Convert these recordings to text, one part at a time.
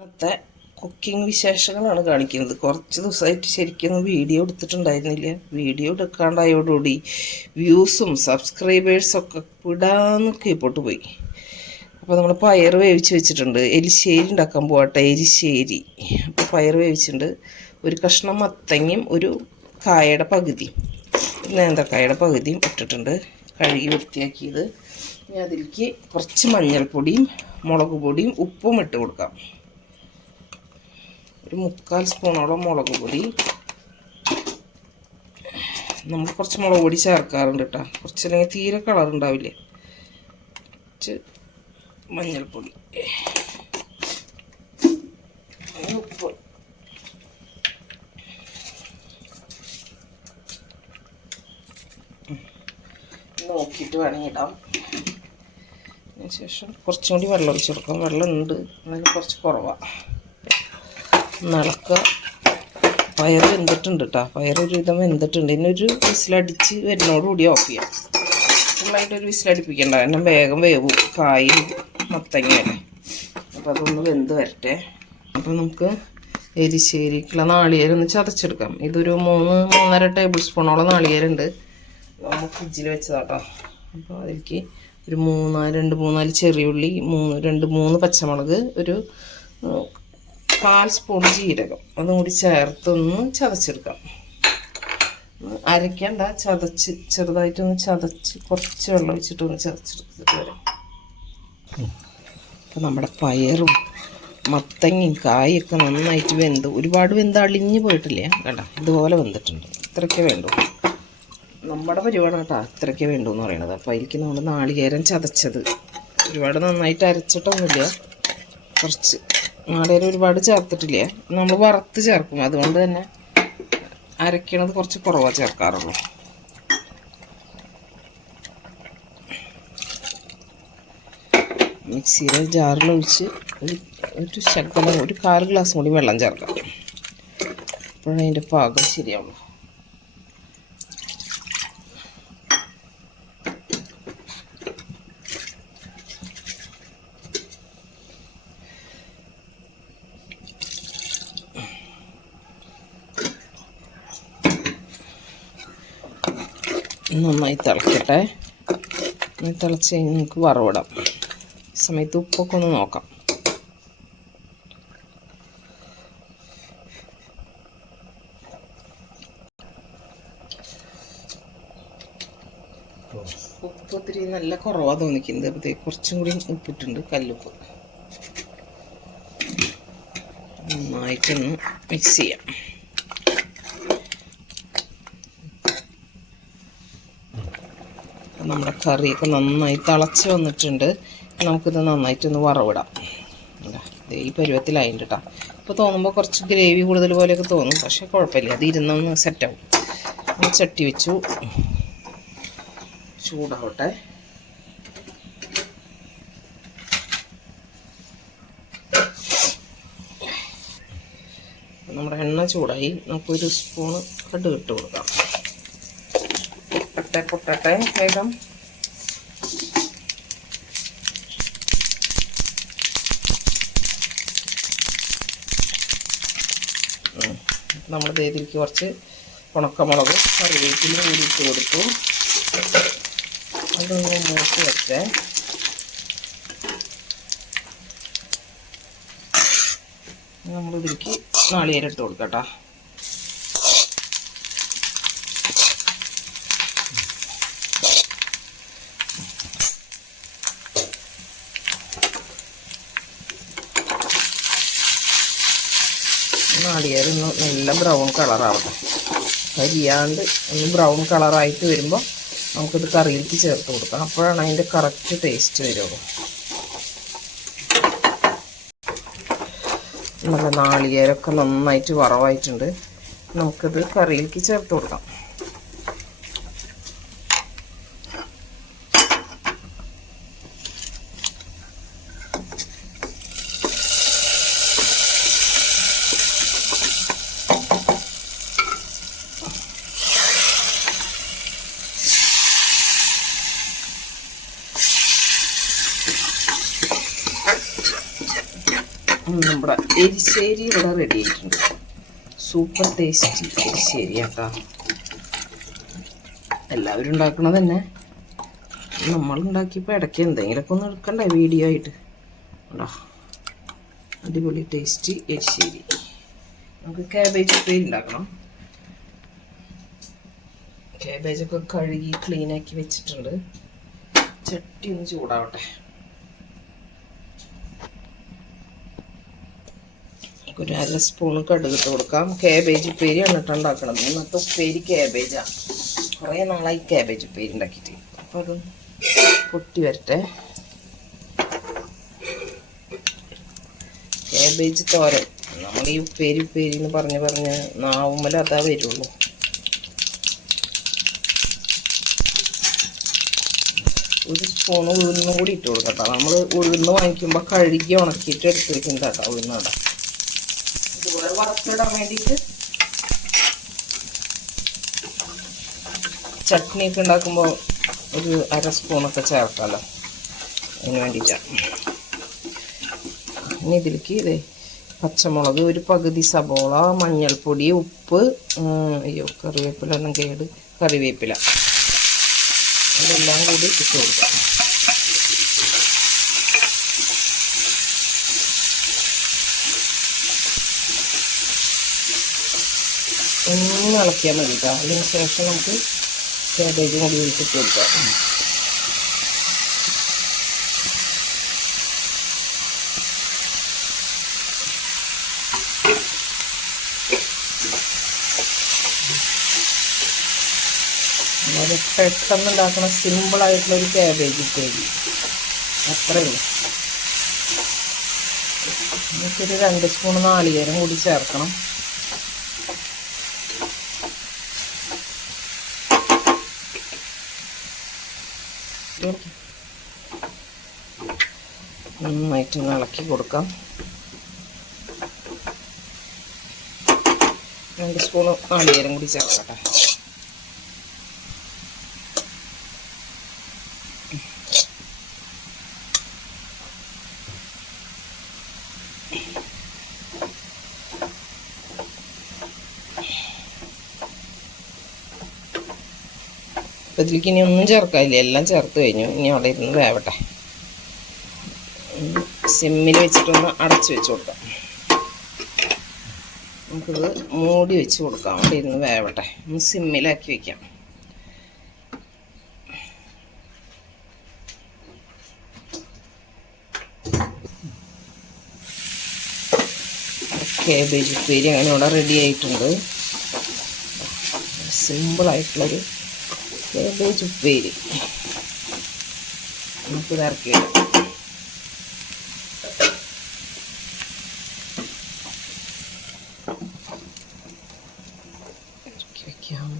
ഇന്നത്തെ കുക്കിംഗ് വിശേഷങ്ങളാണ് കാണിക്കുന്നത്. കുറച്ച് ദിവസമായിട്ട് ശരിക്കും വീഡിയോ എടുത്തിട്ടുണ്ടായിരുന്നില്ല. വീഡിയോ എടുക്കാണ്ടായോടുകൂടി വ്യൂസും സബ്സ്ക്രൈബേഴ്സൊക്കെ വിടാന്ന് കീപ്പോട്ട് പോയി. അപ്പോൾ നമ്മൾ പയർ വേവിച്ച് വെച്ചിട്ടുണ്ട്. എരിശ്ശേരി ഉണ്ടാക്കാൻ പോകട്ടെ. എരിശ്ശേരി അപ്പോൾ പയർ വേവിച്ചിട്ടുണ്ട്. ഒരു കഷ്ണം മത്തങ്ങയും ഒരു കായയുടെ പകുതി, നേന്ത്രക്കായയുടെ പകുതിയും ഇട്ടിട്ടുണ്ട്. കഴുകി വൃത്തിയാക്കിയത്. ഇനി അതിലേക്ക് കുറച്ച് മഞ്ഞൾപ്പൊടിയും മുളക് പൊടിയും ഉപ്പും ഇട്ട് കൊടുക്കാം. ഒരു 3/4 സ്പൂണോളം മുളക് പൊടി. നമ്മൾ കുറച്ച് മുളക് പൊടി ചേർക്കാറുണ്ട് കേട്ടോ, കുറച്ചല്ലെങ്കിൽ തീരെ കളർ ഉണ്ടാവില്ലേ. കുറച്ച് മഞ്ഞൾപ്പൊടി, ഉപ്പ്. നോക്കിയിട്ട് വേണമെങ്കിൽ ഇടാം. അതിനുശേഷം കുറച്ചും കൂടി വെള്ളം ഒഴിച്ച് കൊടുക്കാം. വെള്ളം ഉണ്ട്, എന്നാലും കുറച്ച് കുറവാണ്. നിളക്കുക. പയർ വെന്തിട്ടുണ്ട് കേട്ടോ, പയറൊരു വിധം വെന്തിട്ടുണ്ട്. ഇന്നൊരു വിസിലടിച്ച് വരുന്നതോടുകൂടി ഓഫ് ചെയ്യാം. ഫുള്ളായിട്ടൊരു വിസിലടിപ്പിക്കണ്ട, കാരണം വേഗം വേവും കായും മത്തങ്ങയല്ലേ. അപ്പോൾ അതൊന്ന് വെന്ത് വരട്ടെ. അപ്പോൾ നമുക്ക് എരിശ്ശേരിക്കുള്ള നാളികേരം ഒന്ന് ചതച്ചെടുക്കാം. ഇതൊരു 3-3.5 ടേബിൾ സ്പൂണോളം നാളികേരമുണ്ട്. നമ്മൾ ഫ്രിഡ്ജിൽ വെച്ചതാട്ടോ. അപ്പോൾ അതിലേക്ക് ഒരു 2-3 ചെറിയുള്ളി, 2-3 പച്ചമുളക്, ഒരു 1/4 സ്പൂൺ ജീരകം, അതും കൂടി ചേർത്തൊന്ന് ചതച്ചെടുക്കാം. അരയ്ക്കണ്ട, ചതച്ച് ചെറുതായിട്ടൊന്ന് ചതച്ച് കുറച്ച് വെള്ളം ഒഴിച്ചിട്ടൊന്ന് ചതച്ചെടുത്തിട്ട് വരാം. അപ്പോൾ നമ്മുടെ പയറും മത്തങ്ങയും കായൊക്കെ നന്നായിട്ട് വെന്ത്, ഒരുപാട് വെന്ത് അളിഞ്ഞ് പോയിട്ടില്ല കേട്ടോ. ഇതുപോലെ വെന്തിട്ടുണ്ട്. ഇത്രയ്ക്കേ വേണ്ടൂ. നമ്മുടെ പരിപാടി കേട്ടോ, ഇത്രയ്ക്കേ വേണ്ടൂ എന്ന് പറയണത്. അപ്പോൾ അതിലേക്ക് നമ്മൾ നാളികേരം ചതച്ചത്, ഒരുപാട് നന്നായിട്ട് അരച്ചിട്ടൊന്നുമില്ല, കുറച്ച് നാളികേരം ഒരുപാട് ചേർത്തിട്ടില്ല. നമ്മൾ വറുത്ത് ചേർക്കും, അതുകൊണ്ട് തന്നെ അരയ്ക്കണത് കുറച്ച് കുറവാണ് ചേർക്കാറുള്ളൂ. മിക്സിയിലെ ജാറിലൊഴിച്ച് ഒരു ശകലം, ഒരു 1/4 ഗ്ലാസ് കൂടി വെള്ളം ചേർക്കാം. അപ്പോഴതിൻ്റെ പാകം ശരിയാവുള്ളൂ. നന്നായി തിളക്കട്ടെ. തിളച്ച് കഴിഞ്ഞ് നമുക്ക് വറവിടാം. ഈ സമയത്ത് ഉപ്പൊക്കെ ഒന്ന് നോക്കാം. ഉപ്പ് ഒത്തിരി നല്ല കുറവാണ് തോന്നിക്കുന്നത്. അപ്പോഴത്തേക്ക് കുറച്ചും കൂടി ഉപ്പിട്ടുണ്ട്, കല്ലുപ്പ്. നന്നായിട്ടൊന്ന് മിക്സ് ചെയ്യാം. നമ്മുടെ കറിയൊക്കെ നന്നായി തിളച്ച് വന്നിട്ടുണ്ട്. നമുക്കിത് നന്നായിട്ടൊന്ന് വറവിടാം. ഈ പരുവത്തിലായിട്ട് കേട്ടോ. ഇപ്പോൾ തോന്നുമ്പോൾ കുറച്ച് ഗ്രേവി കൂടുതൽ പോലെയൊക്കെ തോന്നും, പക്ഷേ കുഴപ്പമില്ല, അത് ഇരുന്നൊന്ന് സെറ്റാവും. ചട്ടി വെച്ചു, ചൂടാവട്ടെ. നമ്മുടെ എണ്ണ ചൂടായി. നമുക്കൊരു സ്പൂണ് കടുക് ഇട്ട് കൊടുക്കാം. പൊട്ടട്ടെ വേഗം. നമ്മൾ ഇതിലേക്ക് കുറച്ച് ഉണക്കമുളക് കറിവേപ്പില കൂടിയിട്ട് കൊടുത്തു. അതൊന്ന് മൂത്ത് വെച്ചേ. നമ്മളിതിലേക്ക് നാളികേരം ഇട്ട് കൊടുക്കാം കേട്ടോ. നാളികേരം ഒന്ന് നല്ല ബ്രൗൺ കളറാവട്ടെ. കരിയാണ്ട് ഒന്ന് ബ്രൗൺ കളറായിട്ട് വരുമ്പോൾ നമുക്കിത് കറിയിലേക്ക് ചേർത്ത് കൊടുക്കാം. അപ്പോഴാണ് അതിൻ്റെ കറക്റ്റ് ടേസ്റ്റ് വരുള്ളൂ. നല്ല നാളികേരമൊക്കെ നന്നായിട്ട് വറവായിട്ടുണ്ട്. നമുക്കിത് കറിയിലേക്ക് ചേർത്ത് കൊടുക്കാം. നമ്മുടെ എരിശ്ശേരി ഇവിടെ റെഡി ആയിട്ടുണ്ട്. സൂപ്പർ ടേസ്റ്റി എരിശ്ശേരി കേട്ടോ. എല്ലാവരും ഉണ്ടാക്കണത് തന്നെ, നമ്മളുണ്ടാക്കിയപ്പോൾ ഇടയ്ക്ക് എന്തെങ്കിലുമൊക്കെ ഒന്ന് എടുക്കണ്ടേ വീഡിയോ ആയിട്ട്. കേട്ടോ അടിപൊളി ടേസ്റ്റി എരിശ്ശേരി. നമുക്ക് കാബേജ് ഉപ്പേരി ഉണ്ടാക്കണം. കാബേജൊക്കെ കഴുകി ക്ലീനാക്കി വെച്ചിട്ടുണ്ട്. ചട്ടി ഒന്ന് ചൂടാവട്ടെ. ഒരു 1/2 സ്പൂൺ കടുക് ഇട്ട് കൊടുക്കാം. കാബേജ് ഉപ്പേരി എന്നിട്ട് ഉണ്ടാക്കണം. ഇന്നത്തെ ഉപ്പേരി ക്യാബേജാണ്. കുറേ നാളായി കാബേജ് ഉപ്പേരി ഉണ്ടാക്കിയിട്ട്. അപ്പോൾ അത് പൊട്ടി വരട്ടെ. കാബേജ് തോരൻ നമ്മൾ ഈ ഉപ്പേരി എന്ന് പറഞ്ഞ് നാവുമ്മൽ അതാ വരുള്ളൂ. ഒരു സ്പൂൺ ഉഴുന്നും കൂടി ഇട്ട് കൊടുക്കട്ടോ. നമ്മൾ ഉഴുന്ന് വാങ്ങിക്കുമ്പോൾ കഴുകി ഉണക്കിയിട്ട് എടുത്ത് വെക്കുന്നത് കേട്ടോ ഉഴുന്നട. ഇതുപോലെ വറുത്തിടാൻ വേണ്ടിയിട്ട് ചട്നിയൊക്കെ ഉണ്ടാക്കുമ്പോൾ ഒരു 1/2 സ്പൂണൊക്കെ ചേർക്കാമല്ലോ, അതിന് വേണ്ടിയിട്ടാണ്. ഇനി ഇതിലേക്ക് ഇതേ പച്ചമുളക്, ഒരു പകുതി സബോള, മഞ്ഞൾപ്പൊടി, ഉപ്പ്, കറിവേപ്പില ഒന്നും കറിവേപ്പില ഇതെല്ലാം കൂടി ഇട്ട് കൊടുക്കാം. ഒന്ന് ഇളക്കിയാൽ മതി കേട്ടോ. അതിന് ശേഷം നമുക്ക് കാബേജ് കൂടി ഇട്ട് കൊടുക്കാം. വളരെ പെട്ടെന്ന് ഉണ്ടാക്കുന്ന സിമ്പിളായിട്ടുള്ളൊരു കാബേജ് ഉപ്പേരി അത്രയേ ഉള്ളൂ. നമുക്കൊരു 2 സ്പൂൺ നാളികേരം കൂടി ചേർക്കണം. നന്നായിട്ട് ഇളക്കി കൊടുക്കാം. 2 സ്പൂൺ നാളികേരം കൂടി ചേർക്കട്ടെ. അപ്പോൾ ഇതിലേക്ക് ഇനി ഒന്നും ചേർക്കാനില്ല, എല്ലാം ചേർത്ത് കഴിഞ്ഞു. ഇനി അവിടെ ഇരുന്ന് വേവട്ടെ. സിമ്മിൽ വെച്ചിട്ടൊന്ന് അടച്ചു വെച്ച് കൊടുക്കാം. നമുക്കിത് മൂടി വെച്ച് കൊടുക്കാം. അവിടെ ഇരുന്ന് വേവട്ടെ. ഒന്ന് സിമ്മിലാക്കി വയ്ക്കാം. കാബേജ് ഉപ്പേരി അങ്ങനെ ഇവിടെ റെഡി ആയിട്ടുണ്ട്. സിമ്പിളായിട്ടുള്ളൊരു കാബേജ് ഉപ്പേരി നമുക്ക് ഇറക്കി വയ്ക്കാം.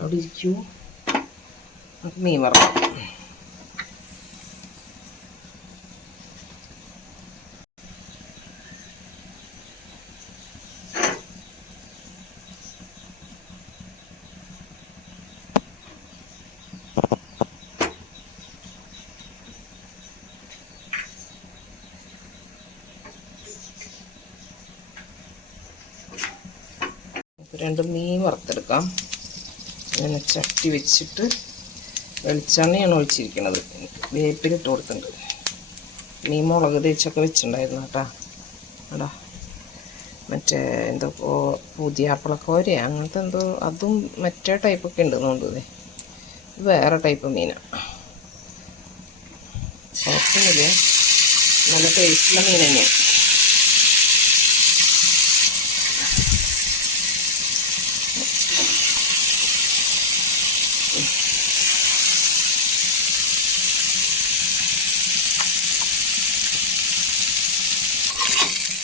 അവിടെ ഇരിക്കൂ. മീൻ വറക്കാം. രണ്ട് മീൻ വറുത്തെടുക്കാം. അങ്ങനെ ചട്ടി വെച്ചിട്ട് വെളിച്ചെണ്ണയാണ് ഒഴിച്ചിരിക്കുന്നത്. വേപ്പിലിട്ട് കൊടുത്തിട്ടുണ്ട്. മീൻ മുളക് തേച്ചൊക്കെ വെച്ചിട്ടുണ്ടായിരുന്നു കേട്ടോ. എടാ മറ്റേ എന്തോ പുതിയാപ്പിളക്കോര അങ്ങനത്തെ എന്തോ അതും മറ്റേ ടൈപ്പൊക്കെ ഉണ്ട് തോന്നുന്നത്. വേറെ ടൈപ്പ് മീനാണ്. കുഴപ്പമൊന്നുമില്ല, നല്ല ടേസ്റ്റുള്ള മീൻ തന്നെയാണ്.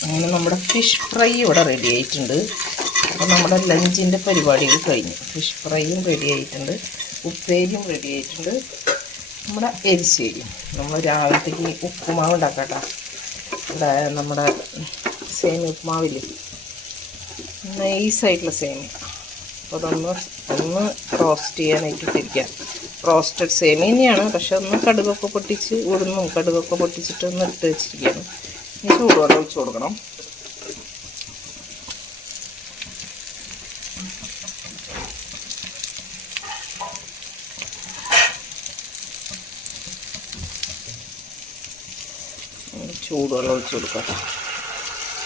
അങ്ങനെ നമ്മുടെ ഫിഷ് ഫ്രൈ ഇവിടെ റെഡി ആയിട്ടുണ്ട്. അപ്പോൾ നമ്മുടെ ലഞ്ചിൻ്റെ പരിപാടികൾ കഴിഞ്ഞു. ഫിഷ് ഫ്രൈയും റെഡി ആയിട്ടുണ്ട്, ഉപ്പേരിയും റെഡി ആയിട്ടുണ്ട്, നമ്മുടെ എരിശ്ശേരിയും. നമ്മൾ രാവിലത്തേക്ക് ഉപ്പുമാവ് ഉണ്ടാക്കാം. ഇവിടെ നമ്മുടെ സേമിയ ഉപ്പുമാവില്ലേ, നൈസായിട്ടുള്ള സേമിയ. അപ്പോൾ ഒന്ന് റോസ്റ്റ് ചെയ്യാനായിട്ട് ഇട്ടിരിക്കാം. റോസ്റ്റഡ് സേമിയ തന്നെയാണ്, പക്ഷെ ഒന്ന് കടുകൊക്കെ പൊട്ടിച്ച് ഉഴുന്നും കടുകൊക്കെ പൊട്ടിച്ചിട്ട് ഒന്ന് ഇട്ട് വെച്ചിരിക്കുകയാണ്. ഇനി ചൂടുവെള്ളം ഒഴിച്ച് കൊടുക്കണം. ചൂടുവെള്ളം ഒഴിച്ച് കൊടുക്കാം.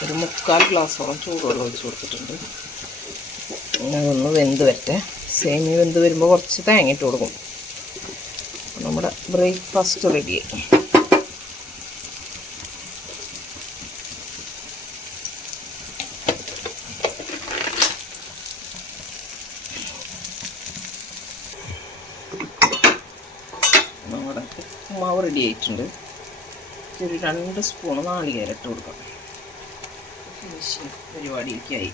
ഒരു 3/4 ഗ്ലാസോളം ചൂടുവെള്ളം ഒഴിച്ച് കൊടുത്തിട്ടുണ്ട്. അതൊന്ന് വെന്ത് വരട്ടെ. സേമിയ വെന്ത് വരുമ്പോൾ കുറച്ച് തേങ്ങ ഇട്ട് കൊടുക്കും. നമ്മുടെ ബ്രേക്ക്ഫാസ്റ്റ് റെഡിയായി. നമ്മുടെ ഉപ്പുമാവ് റെഡി ആയിട്ടുണ്ട്. ഒരു 2 സ്പൂണ് നാളികേരം ഇട്ട് കൊടുക്കാം. പരിപാടിയൊക്കെയായി.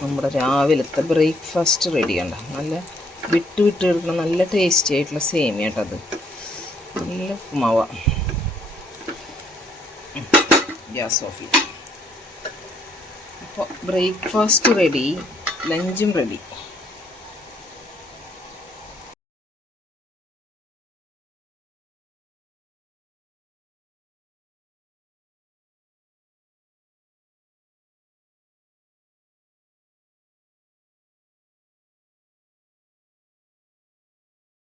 നമ്മുടെ രാവിലത്തെ ബ്രേക്ക്ഫാസ്റ്റ് റെഡിയാണ്. നല്ല വിട്ട് എടുക്കണം. നല്ല ടേസ്റ്റി ആയിട്ടുള്ള സേമിയ കേട്ടത്. നല്ല ഉപ്പുമാവ. ഗ്യാസ് ഓഫ് ചെയ്യും. അപ്പോൾ ബ്രേക്ക്ഫാസ്റ്റ് റെഡി, ലഞ്ചും റെഡി.